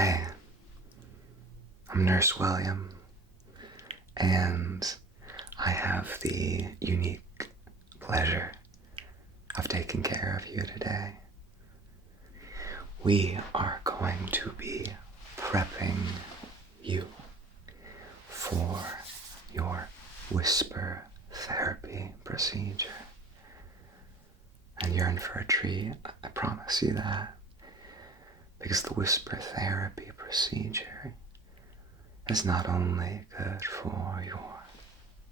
Hey, I'm Nurse William, and I have the unique pleasure of taking care of you today. We are going to be prepping you for your whisper therapy procedure. And you're in for a treat, I promise you that. Because the whisper therapy procedure is not only good for your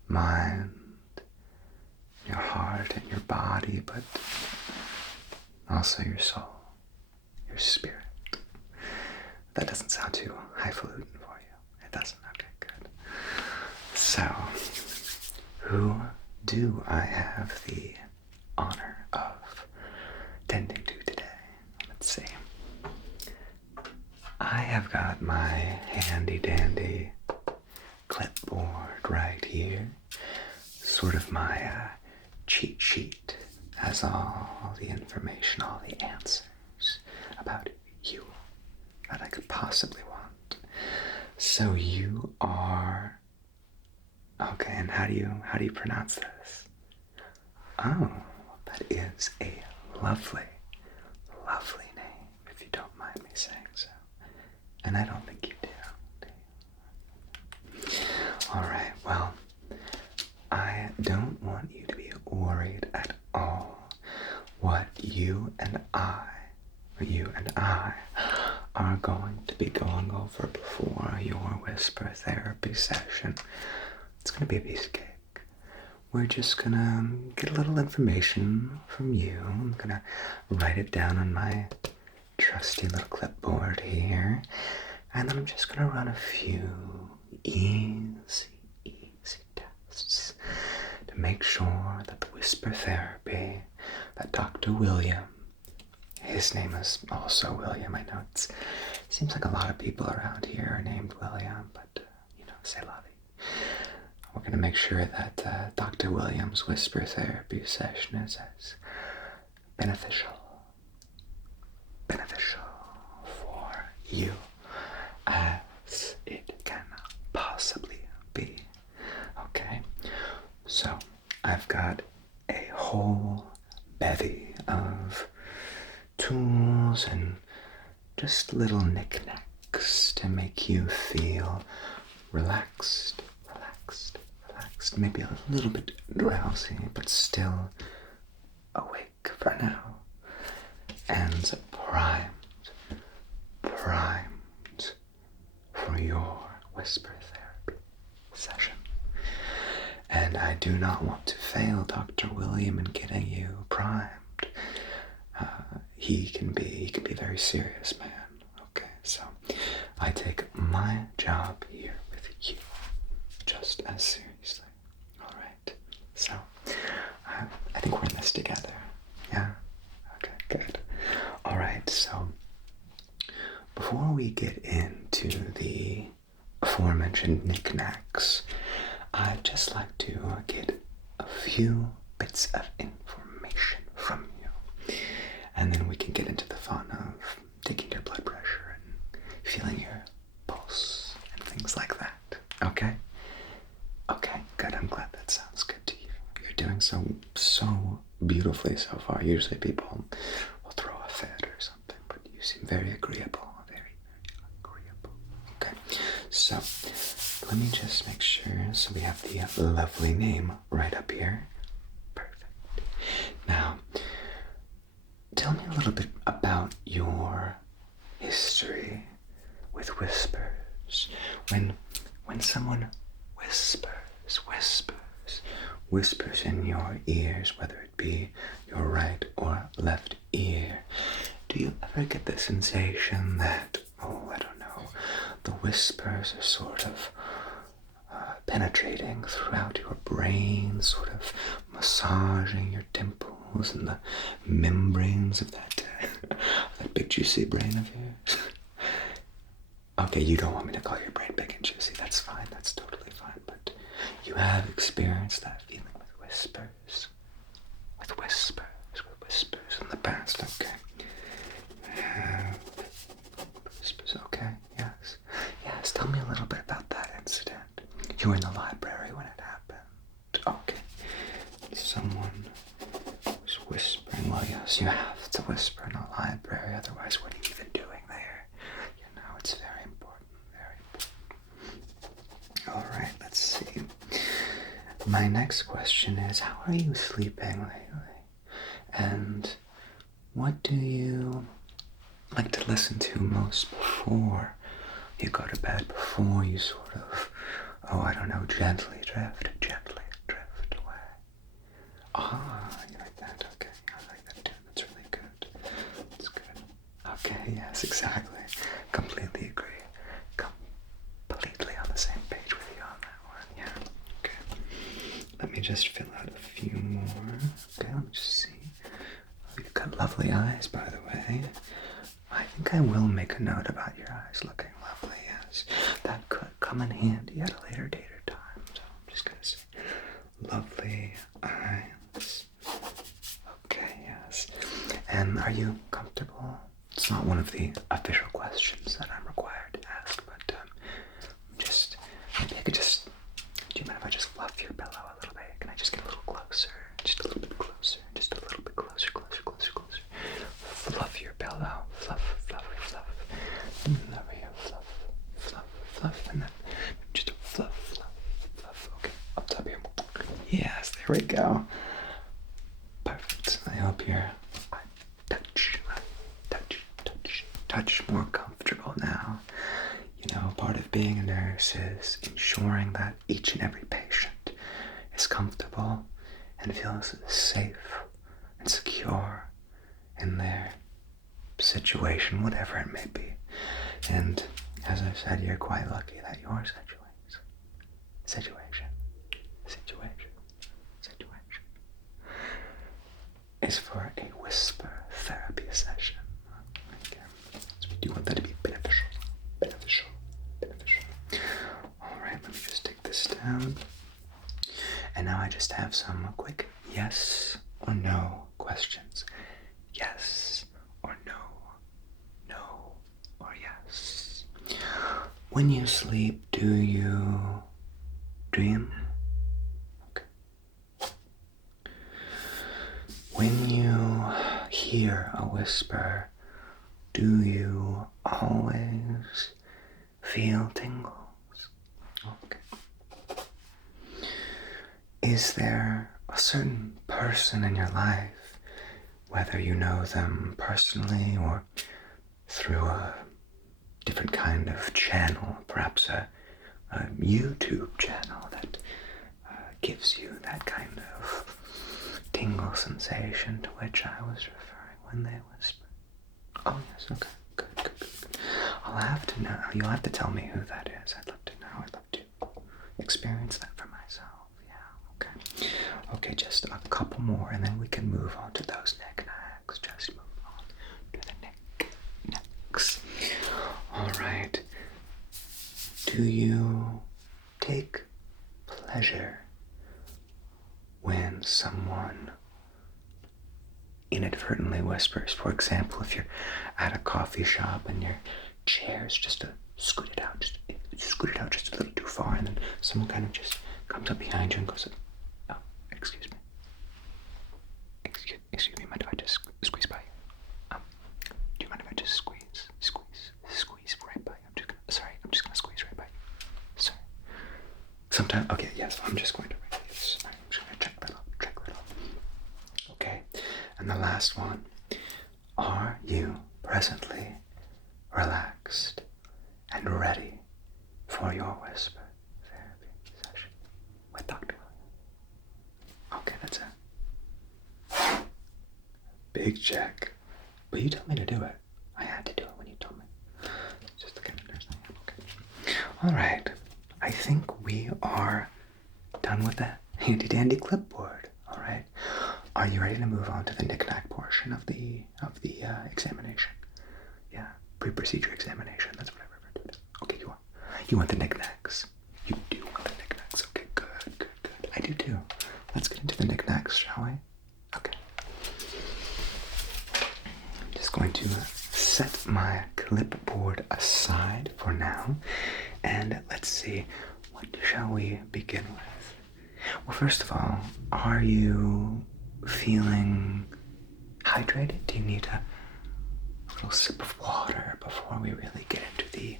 mind, your heart, and your body, but also your soul, your spirit. That doesn't sound too highfalutin for you. It doesn't? Okay, good. So, who do I have the honor of tending to today? Let's see. I have got my handy-dandy clipboard right here. Sort of my cheat sheet has all the information, all the answers about you that I could possibly want. So you are... Okay, and how do you pronounce this? Oh, that is a lovely, lovely name, if you don't mind me saying so. And I don't think you do. Alright, well, I don't want you to be worried at all. What you and I are going to be going over before your whisper therapy session. It's going to be a piece of cake. We're just going to get a little information from you. I'm going to write it down on my trusty little clipboard here. And then I'm just going to run a few easy tests to make sure that the whisper therapy that Dr. William, his name is also William, I know it seems like a lot of people around here are named William, but, c'est la vie. We're going to make sure that Dr. William's whisper therapy session is as beneficial for you as it can possibly be. Okay, so I've got a whole bevy of tools and just little knickknacks to make you feel relaxed, maybe a little bit drowsy, but still awake for now, and primed for your whisper therapy session. And I do not want to fail Dr. William in getting you primed. He can be very serious, man. Okay, so I take my job here with you just as seriously. All right. So I think we're in this together. Yeah. Okay. Good. All right. So before we get into the aforementioned knickknacks, I'd just like to get a few bits of information from you. And then we can get into the fun of taking your blood pressure and feeling your pulse and things like that. Okay? Okay, good. I'm glad that sounds good to you. You're doing so beautifully so far. Usually people will throw a fit or something, but you seem very agreeable. Very agreeable. Okay, so let me just make sure. So we have the lovely name right up here. Perfect. Now, tell me a little bit about your history with whispers. When someone whispers in your ears, whether it be your right or left ear, do you ever get the sensation that, the whispers are sort of penetrating throughout your brain, sort of massaging your temples and the membranes of that big juicy brain of yours? Okay, you don't want me to call your brain big and juicy. That's fine. That's totally fine. But you have experienced that feeling with whispers. With whispers in the past. Okay. Whispers. Okay. you were in the library when it happened. Okay. Someone was whispering. Well, yes, you have to whisper in a library, otherwise what are you even doing there? You know, it's very important, very important. Alright, let's see. My next question is, how are you sleeping lately? And what do you like to listen to most before you go to bed, before you sort of, gently drift away? Ah, you like that? Okay, I like that too. That's really good. That's good. Okay, yes, exactly. Completely agree. Completely on the same page with you on that one. Yeah. Okay. Let me just fill out a few more. Okay, let me just see. Oh, you've got lovely eyes, by the way. I think I will make a note about your eyes looking lovely, yes. That could come in handy at a later date or time. So I'm just gonna say lovely eyes. Okay, yes. And are you comfortable? It's not one of the official questions that I'm required to ask, but maybe I could just, do you mind if I just fluff your pillow a little bit? Can I just get a little closer? Just a little bit closer. Just a little bit closer, closer, closer, closer. Fluff your pillow. Fluff, fluff, fluff. Over here, fluff, fluff, fluff. And then just fluff, fluff, fluff. Okay, up top here. Yes, there we go. Perfect. I hope you're touch more comfortable now. You know, part of being a nurse is ensuring that each and every patient is comfortable and feels safe and secure in their situation, whatever it may be. And as I said, you're quite lucky that your situation is for a whisper therapy session. Okay. So we do want that to be beneficial. Alright, let me just take this down. And now I just have some quick yes or no questions. Yes or no. No or yes. When you sleep, do you dream? Okay. When you hear a whisper, do you always feel tingles? Okay. Is there a certain person in your life, whether you know them personally or through a different kind of channel, perhaps a YouTube channel that gives you that kind of tingle sensation to which I was referring when they whisper? Oh yes, okay, good. I'll have to know. You'll have to tell me who that is. I'd love to know. I'd love to experience that for myself. Yeah, okay. Okay, just a couple more, and then we can move on to those knickknacks. Just move on to the knickknacks. All right. Do you take pleasure when someone inadvertently whispers? For example, if you're at a coffee shop and your chair's just scoot it out just a little too far, and then someone kind of just comes up behind you and goes, "Oh, excuse me, mind if I just squeeze by you? Do you mind if I just squeeze right by you? I'm just gonna squeeze right by you. Sorry. Sometimes, okay, yes, I'm just going to write this. I'm just gonna check that off. Okay, and the last one. Are you presently relaxed and ready for your whisper therapy session with Dr. William? Okay, that's it. Big check. But you told me to do it. I had to do it when you told me. It's just the kind of nurse I am. Okay. Alright. I think we are done with the handy dandy clipboard. Alright. Are you ready to move on to the knick-knack portion of the examination? Yeah, pre-procedure examination. That's what I refer to it. Okay, you are. You want the knick-knacks. You do want the knick-knacks. Okay, good. I do too. Let's get into the knick-knacks, shall we? Okay. I'm just going to set my clipboard aside for now, and let's see. what shall we begin with? Well, first of all, are you feeling hydrated? Do you need a little sip of water before we really get into the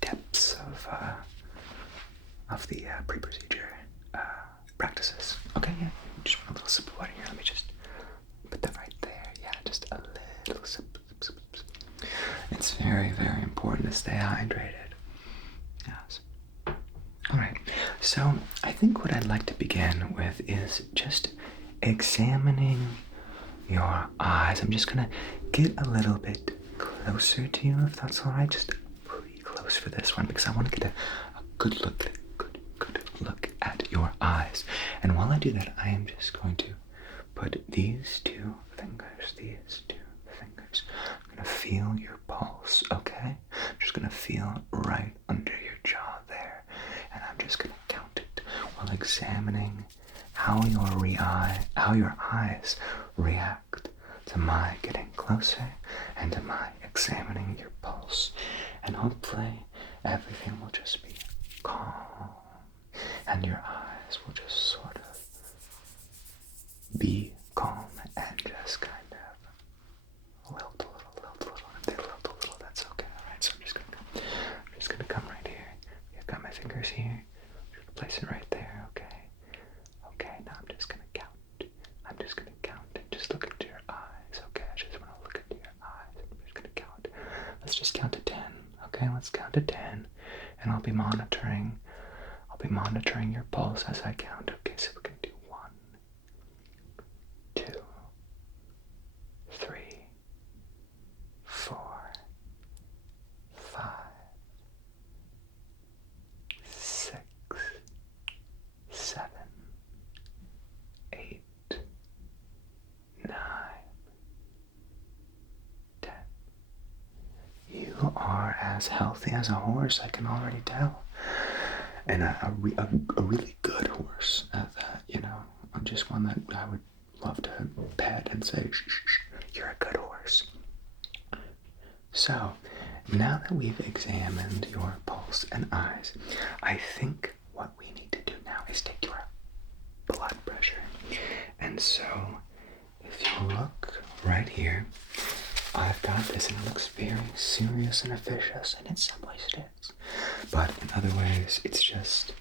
depths of the pre-procedure practices? Okay, yeah. Just want a little sip of water here. Let me just put that right there. Yeah, just a little sip. It's very, very important to stay hydrated. Yes. All right. So I think what I'd like to begin with is just examining your eyes. I'm just gonna get a little bit closer to you, if that's all right. Just pretty close for this one, because I want to get a good look at your eyes. And while I do that, I am just going to put these two fingers. I'm gonna feel your pulse, okay? I'm just gonna feel right under your jaw there, and I'm just gonna count it while examining how your eyes react to my getting closer and to my examining your pulse. And hopefully everything will just be calm, and your eyes will just sort of be calm and just kind of lilt a little. If they lilt a little, that's okay. Alright, so I'm just gonna come right here. I've got my fingers here. Just place it right there, okay? Okay, now I'm just gonna count and just look into your eyes, okay? I just wanna look into your eyes. I'm just gonna count. Let's just count to 10, okay? Let's count to 10, and I'll be monitoring your pulse as I count, okay? So we can do 1, 2, 3, 4, 5, 6, 7, 8, 9, 10. You are as healthy as a horse, I can already tell. And a really good horse at that, you know. I'm just one that I would love to pet and say, shh, you're a good horse. So, now that we've examined your pulse and eyes, I think what we need to do now is take your blood pressure. And so, if you look right here, I've got this, and it looks very serious and officious, and in some ways it is. But in other ways, it's just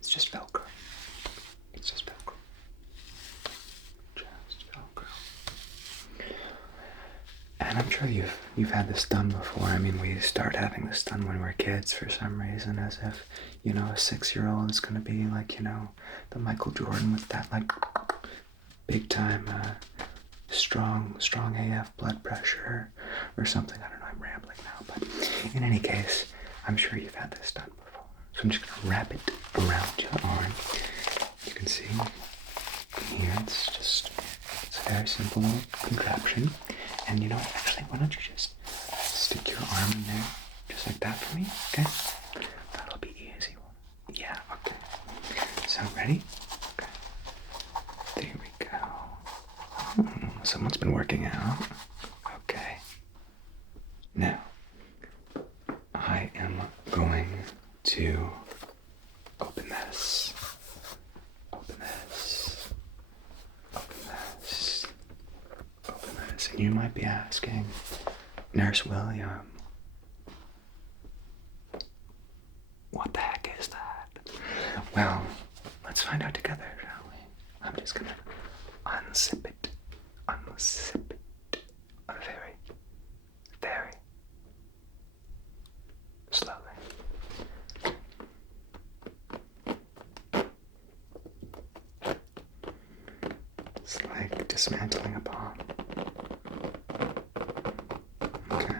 Velcro. It's just Velcro. Just Velcro. And I'm sure you've had this done before. I mean, we start having this done when we're kids for some reason, as if, you know, a 6-year-old is gonna be like, you know, the Michael Jordan with that like big time strong AF blood pressure or something. I don't know, I'm rambling now, but in any case, I'm sure you've had this done before. So I'm just gonna wrap it around your arm. You can see here, it's a very simple little contraption. And you know, actually, why don't you just stick your arm in there, just like that for me, okay? That'll be easy. Yeah, okay. So, ready? Okay. There we go. Someone's been working out. Okay. Now, I am going to open this. And you might be asking, Nurse William, what the heck is that? Well, let's find out together, shall we? I'm just gonna unzip it very, very slowly. It's like dismantling a bomb. Okay.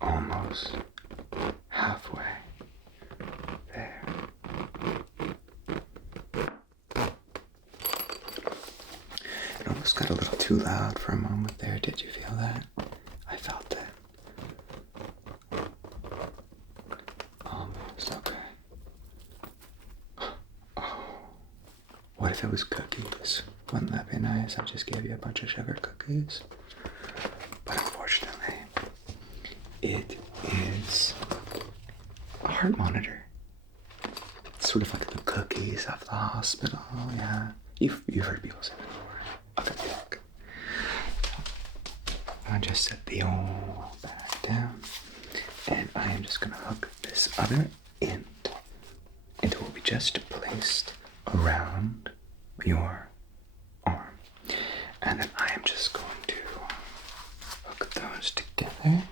Almost halfway there. It almost got a little too loud for a moment there. Did you feel that? I felt that. Almost, okay. Oh, what if it was cookies? Wouldn't that be nice? I just gave you a bunch of sugar cookies. But unfortunately, it is a heart monitor. It's sort of like the cookies of the hospital, yeah. You've heard people say that before. Okay, look. I'll just set the old bag down, and I am just gonna hook this other end into what we just placed around your arm. And then I am just going to hook those together.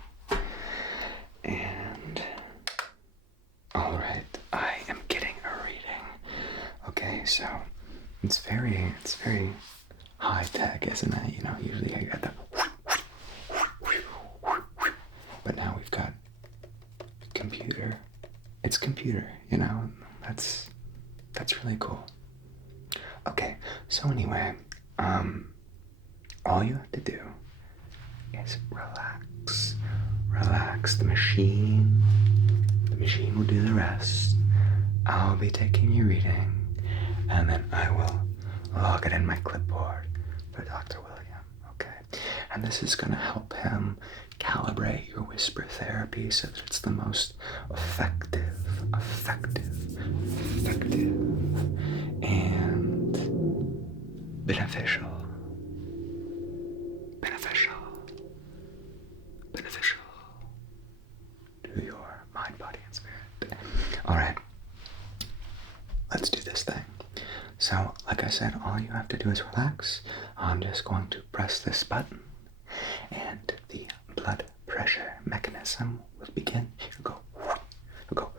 And alright, I am getting a reading. Okay, so it's very high tech, isn't it? You know, usually I got the but now we've got computer. It's computer, you know, that's really cool. Okay, so anyway, all you have to do is relax. Relax. The machine will do the rest. I'll be taking your reading, and then I will log it in my clipboard for Dr. William, okay? And this is gonna help him calibrate your whisper therapy so that it's the most effective, and beneficial to your mind, body, and spirit. All right, let's do this thing. So, like I said, all you have to do is relax. I'm just going to press this button, and the blood pressure mechanism will begin. Here we go. Here we go.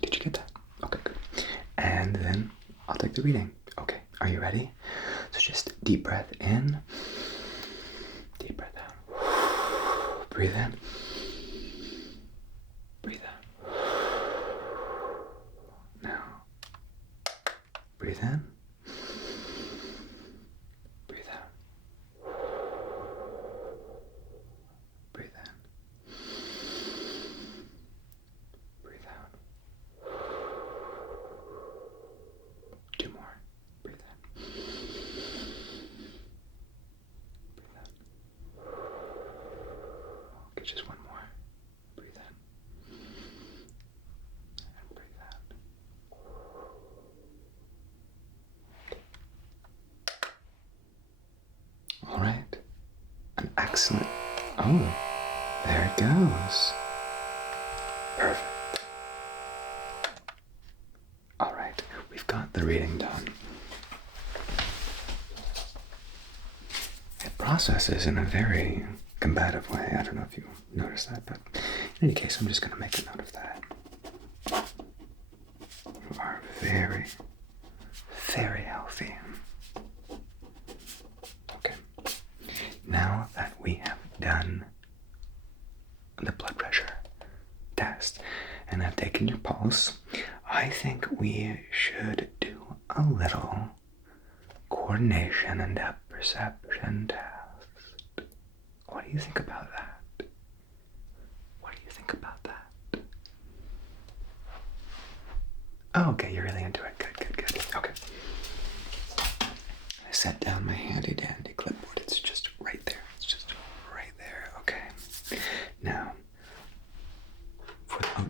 Did you get that? Okay, good. And then I'll take the reading. Okay, are you ready? So just deep breath in, deep breath out. Breathe in, breathe out. Now, breathe in, breathe out. Breathe in, breathe out. Two more. Breathe in. Breathe out. Okay, just one more. Breathe in. And breathe out. All right. An excellent. Oh, there it goes. Perfect. All right, we've got the reading done. It processes in a very combative way. I don't know if you noticed that, but in any case, I'm just going to make a note of that. You are very, very healthy. Okay. Now that we have done the blood pressure test and I've taken your pulse, I think we should do a little coordination and depth perception test. What do you think about that? What do you think about that? Oh, okay, you're really into it. Good. Okay. I set down my handy dandy clipboard. It's just right there. Okay. Now,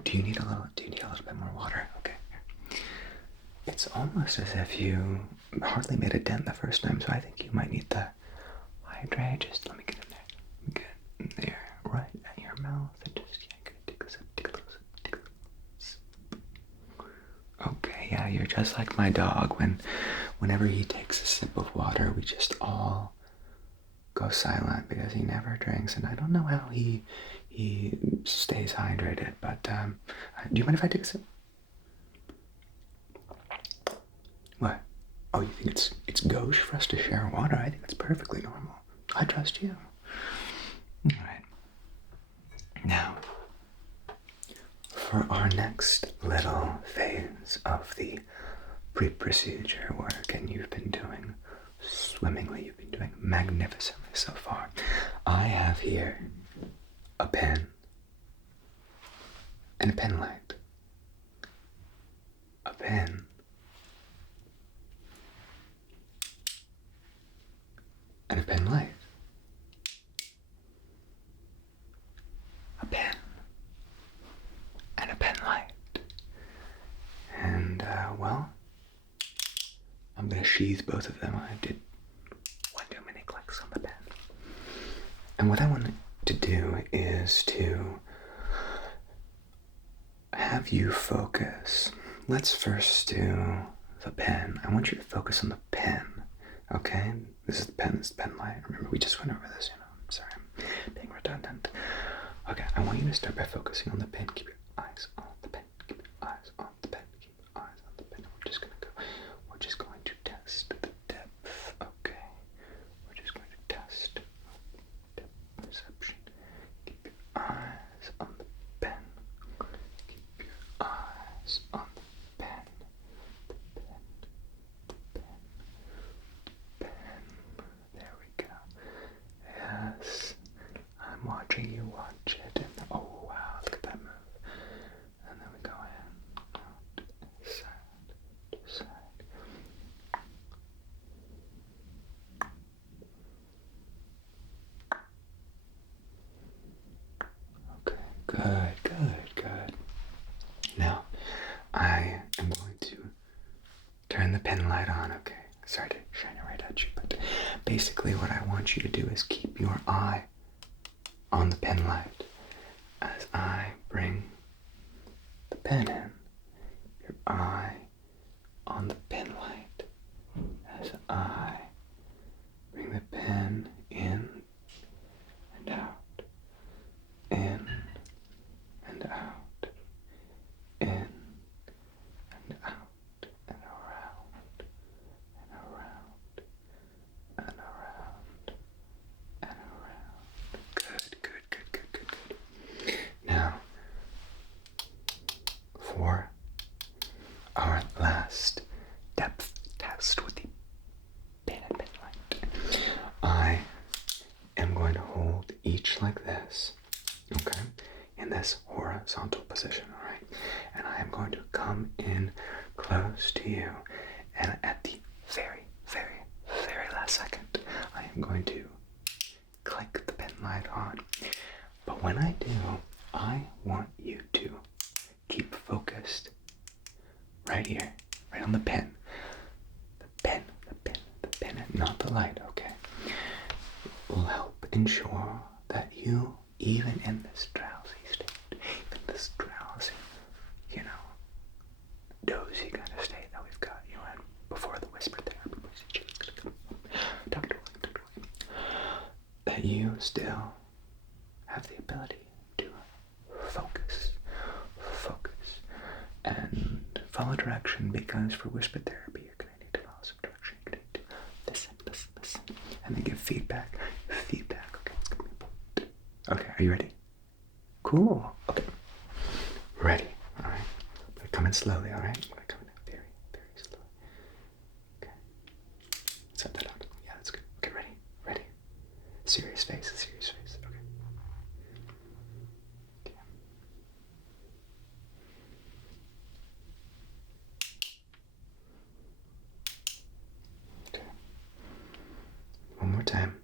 do you need a little bit more water? Okay. It's almost as if you hardly made a dent the first time, so I think you might need to hydrate. Just let me get in there. Get in there, right at your mouth, and just take a sip. Okay, yeah, you're just like my dog. Whenever he takes a sip of water, we just all go silent because he never drinks, and I don't know how he stays hydrated. But do you mind if I take a sip? What? Oh, you think it's gauche for us to share water? I think it's perfectly normal. I trust you. All right. Now, for our next little phase of the pre-procedure work, and you've been doing swimmingly, you've been doing magnificently so far. I have here a pen and a pen light. A pen and a pen light. unsheath both of them. I did one too many clicks on the pen. And what I want to do is to have you focus. Let's first do the pen. I want you to focus on the pen, okay? This is the pen, this is the pen light. Remember, we just went over this, I'm sorry, I'm being redundant. Okay, I want you to start by focusing on the pen. Keep your eyes on the pen. Keep your eyes on the pen. Keep your eyes on the pen. We're just going to test the depth, okay? We're just going to test depth perception. Keep your eyes on the pen. Keep your eyes on the pen. The pen. The pen. The pen. There we go. Yes. I'm watching you watch it. And oh wow, look at that move. And then we go in. Out, side, to side. Okay, good. Now, I am going to turn the pen light on, okay? Sorry to shine it right at you, but basically what I want you to do is keep your eye on the pen light as I bring the pen in. Your eye on the pen light as I bring the pen in and out, in and out, in and out, and around, and around, and around, and around. Good. Now, for our last depth test with the pen and pen light, I am going to hold each like this, okay, in this horizontal position, all right? And I am going to come in close to you, and at the very last second, I am going to click the pen light on. But when I do, I want you to keep focused right here, right on the pen. The pen, not the light, okay? It will help ensure that you, even in this drowsy state, even this drowsy, dozy kind of state that we've got you in before the whisper therapy, Dr. William, that you still have the ability to focus, and follow direction, because for whisper therapy, you're going to need to follow some direction. You're going to need to listen, and then give feedback. Okay, it's going to be important. Okay, are you ready? Cool. Okay. Ready. All right. I'm going to come in slowly, all right? I'm going to come in very slowly. Okay. Set that up. Yeah, that's good. Okay, ready. Serious face. Okay. Okay. One more time.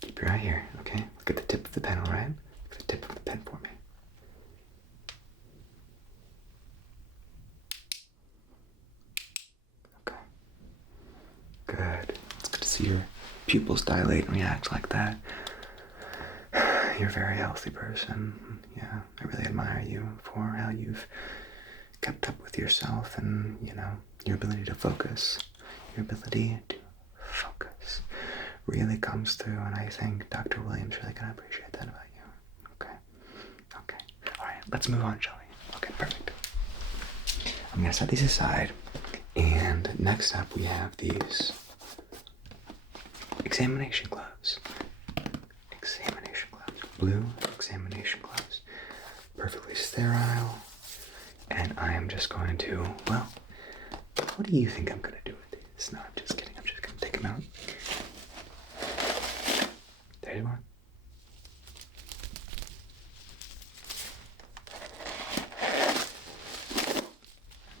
Keep your eye here, okay? Look at the tip of the pen, all right? Look at the tip of the pen for me. Okay. Good. It's good to see your pupils dilate and react like that. You're a very healthy person. Yeah, I really admire you for how you've kept up with yourself and, your ability to focus. Your ability to focus really comes through, and I think Dr. Williams really gonna appreciate that about you. Okay. All right, let's move on, shall we? Okay, perfect. I'm gonna set these aside, and next up we have these examination gloves. Blue examination gloves. Perfectly sterile. And I am just going to, well, what do you think I'm gonna do with these? No, I'm just kidding. I'm just gonna take them out. There you are.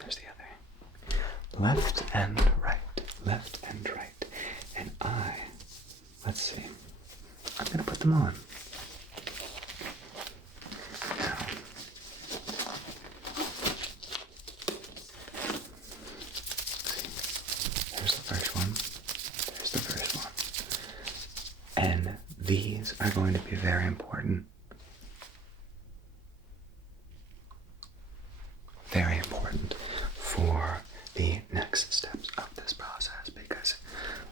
There's the other. Left and right. And let's see. I'm gonna put them on. Now, there's the these are going to be very important. Very important for the next steps of this process, because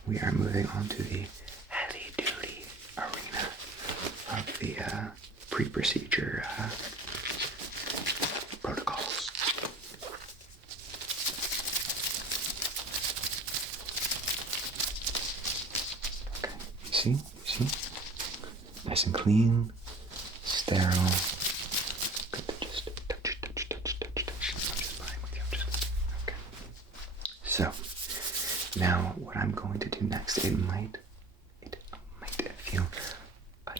we are moving on to the heavy-duty arena of the pre-procedure protocols. Okay, you see? Nice and clean, sterile. Good to just touch. I'm just playing with you. Okay. So, now what I'm going to do next, it might feel a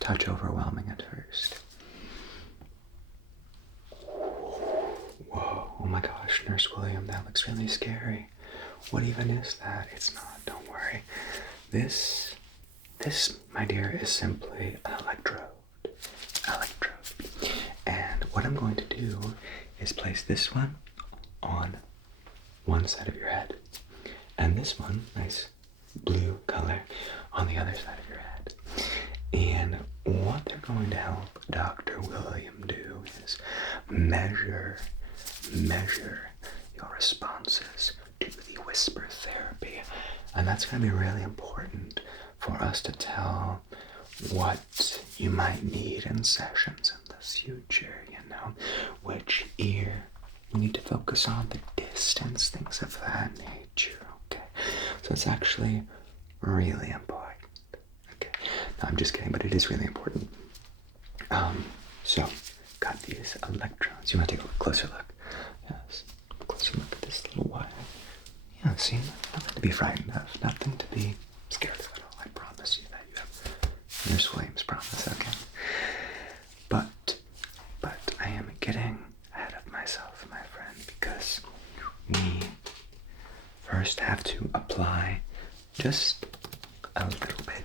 touch overwhelming at first. Whoa, oh my gosh, Nurse William, that looks really scary. What even is that? It's not, don't worry. This, my dear, is simply an electrode. And what I'm going to do is place this one on one side of your head, and this one, nice blue color, on the other side of your head. And what they're going to help Dr. William do is measure your responses to the whisper therapy. And that's going to be really important for us to tell what you might need in sessions in the future, you know, which ear you need to focus on, the distance, things of that nature, okay? So it's actually really important, okay? No, I'm just kidding, but it is really important. So, got these electrodes. You want to take a closer look? Yes, a closer look at this little wire. Yeah, see, nothing to be frightened of, nothing to be scared of at all. I promise you that. You have Nurse Williams' promise, okay? But I am getting ahead of myself, my friend, because we first have to apply just a little bit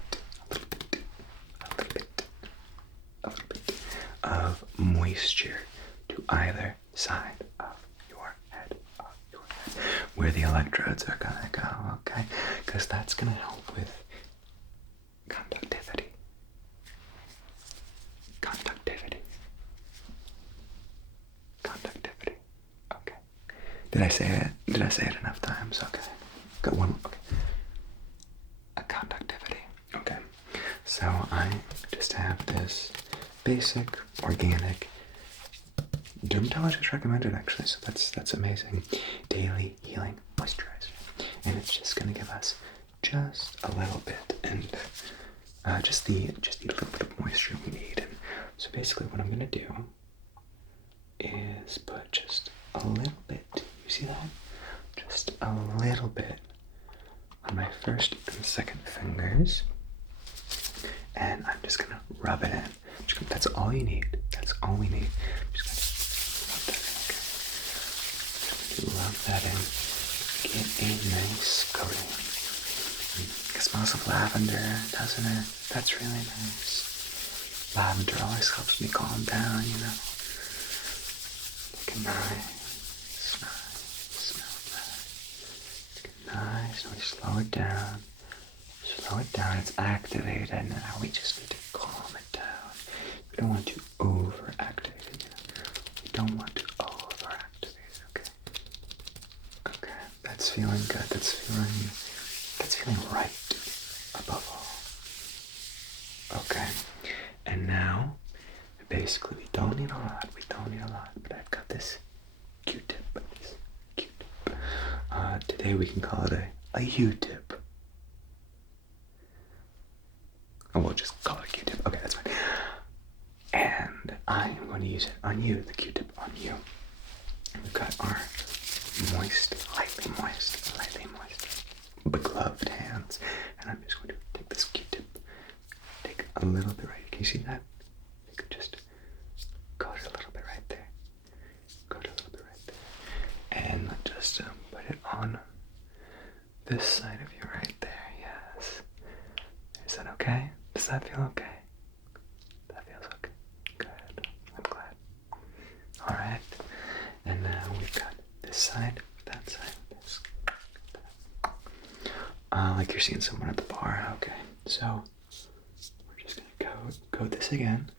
of moisture to either side of your head, where the electrodes are gonna go, okay? Because that's gonna help with conductivity. Okay. Did I say it? Did I say it enough times? Okay. Got one. Okay. Conductivity. Okay. So I just have this basic, organic, dermatologist recommended actually, so that's amazing. Daily healing moisturizer. And it's just gonna give us just a little bit, and just the little bit of moisture we need. And so basically what I'm gonna do is put just a little bit, you see that? Just a little bit on my first and second fingers, and I'm just gonna rub it in. That's all you need. That's all we need. Just gonna rub that in. Get a nice coating. It smells of lavender, doesn't it? That's really nice. Lavender always helps me calm down, you know. Take a nice nice, and we slow it down. It's activated. Now we just need to calm it down. We don't want to overactivate it. We don't want to overactivate it, okay? Okay, that's feeling good. That's feeling right above all. Okay, and now, basically we don't need a lot, but I've got this Q-tip. Today we can call it a U-tip. Oh, we'll just call it a Q-tip. Okay, that's fine. And I am going to use it on you, the Q-tip on you. We've got our lightly moist, begloved hands. And I'm just going to take this Q-tip, take a little bit right. Can you see that? You could just coat it a little bit right there. And just put it on this side of you right there, yes. Is that okay? Does that feel okay? That feels okay. Good. I'm glad. Alright. And now we've got this side, that side, this. Like you're seeing someone at the bar. Okay, so we're just gonna code this again.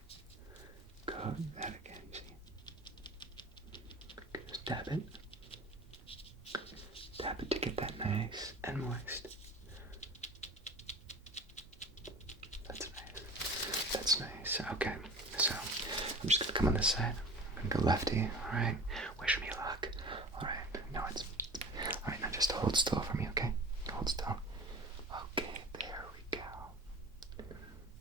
Code that again, you see. Just tap it. Tap it to get that nice and moist. That's nice. That's nice. Okay, so I'm just gonna come on this side. I'm gonna go lefty. Alright. Wish me luck. Alright. No, it's alright, now just hold still for me, okay? Hold still. Okay, there we go.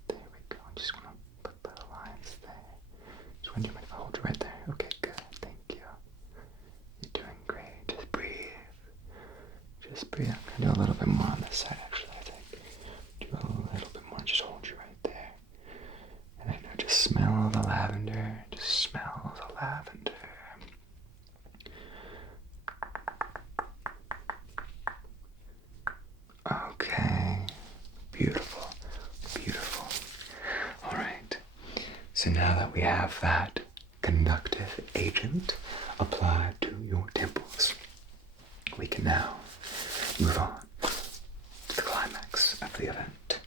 There we go. I'm just gonna put the lines there. Just want you to hold right there. Okay, good. Thank you. You're doing great. Just breathe. Just breathe. I'm gonna do a little bit more on this side, actually, I think. Do a little bit more. Just hold you right there. And I know, just smell the lavender. Just smell the lavender. Okay. Beautiful. Beautiful. All right. So now that we have that conductive agent applied to your temples, we can now move on to the climax of the event.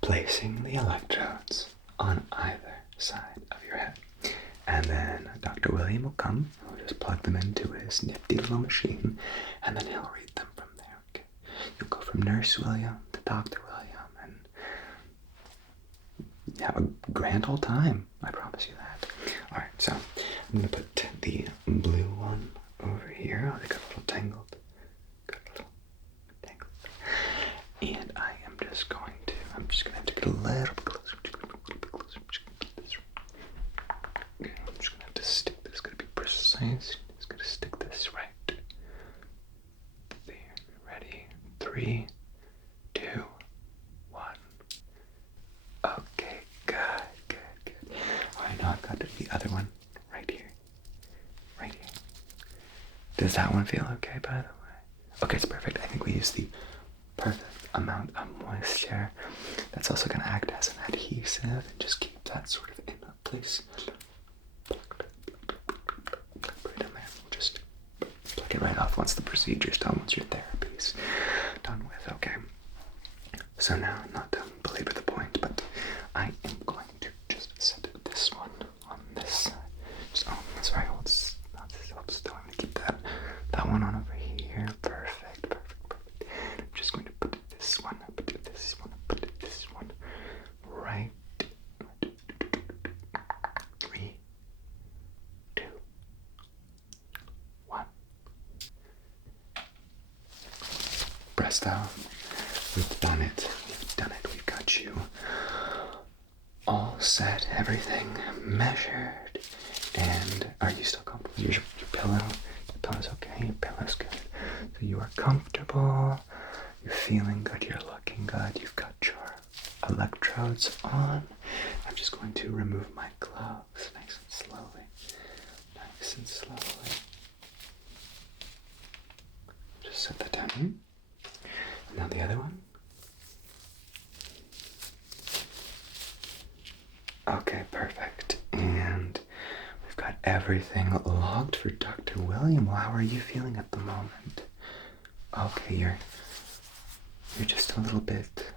Placing the electrodes on either side of your head. And then Dr. William will come, he'll just plug them into his nifty little machine, and then he'll read them from there, okay? You'll go from Nurse William to Dr. William, and have a grand old time, I promise you that. Alright, so I'm going to put the blue one over here. Oh, they got a little tangled. And I'm just going to have to get a little bit closer. Okay, I'm just going to have to stick this. It's going to be precise. It's going to stick this right there. Ready? 3, 2, 1. Okay, good. Alright, now I've got the other one right here. Right here. Does that one feel okay, by the way? Okay, it's perfect. I think we use the perfect amount of moisture. That's also going to act as an adhesive and just keep that sort of in place. Right in there. We'll just pluck it right off once the procedure's done, once your therapy's done with. Okay. So now, not to belabor the point, but I am going to just set this one on this side. Sorry, hold still. I'm going to keep that one on over here. Perfect. I'm just going to put this one right. 3, 2, 1. Presto. We've done it. We've got you all set, everything measured. And are you still comfortable? Your pillow? Your pillow's okay? Your pillow's good. So you are comfortable. You're feeling good. You're looking good. You've got your electrodes on. I'm just going to remove my gloves nice and slowly. Just set that down here. And now the other one. Okay, perfect. And we've got everything logged for Dr. William. Well, how are you feeling at the moment? Okay, you're just a little bit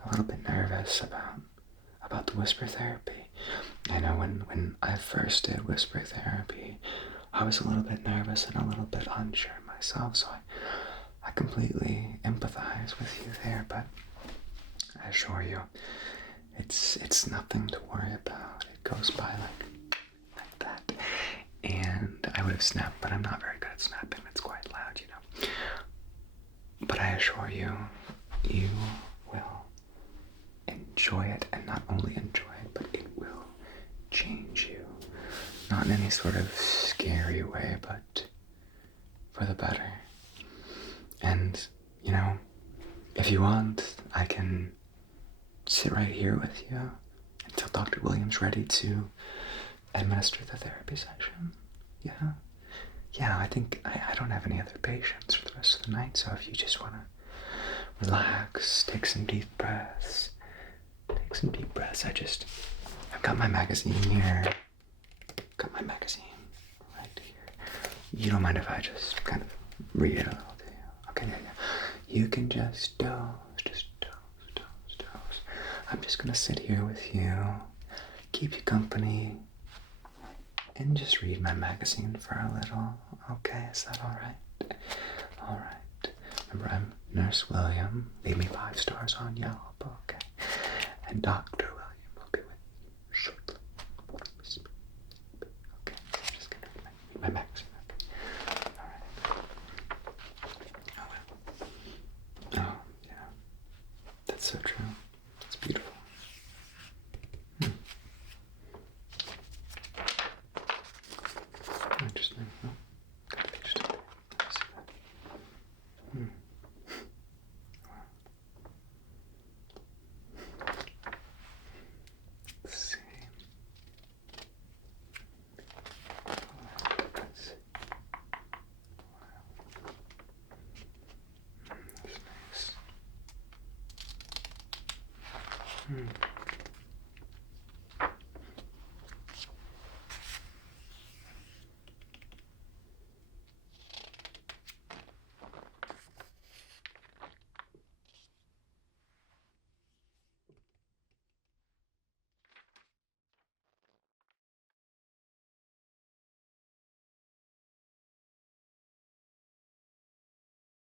nervous about the whisper therapy. I know when I first did whisper therapy, I was a little bit nervous and a little bit unsure myself, so I completely empathize with you there, but I assure you, it's nothing to worry about. It goes by like that. And I would have snapped, but I'm not very good at snapping. It's quite loud, you know. But I assure you, you will enjoy it, and not only enjoy it, but it will change you. Not in any sort of scary way, but for the better. And, you know, if you want, I can sit right here with you until Dr. William's ready to administer the therapy session. Yeah, I think I don't have any other patients for the rest of the night, so if you just want to relax, take some deep breaths. I've got my magazine here. Right here. You don't mind if I just kind of read it a little, do you? Okay, yeah. you can just doze. I'm just gonna sit here with you, keep you company, and just read my magazine for a little. Okay, is that alright? Alright. Remember, I'm Nurse William. Leave me 5 stars on Yelp, okay? And Dr. William will be with you shortly. Okay, I'm just gonna read my magazine.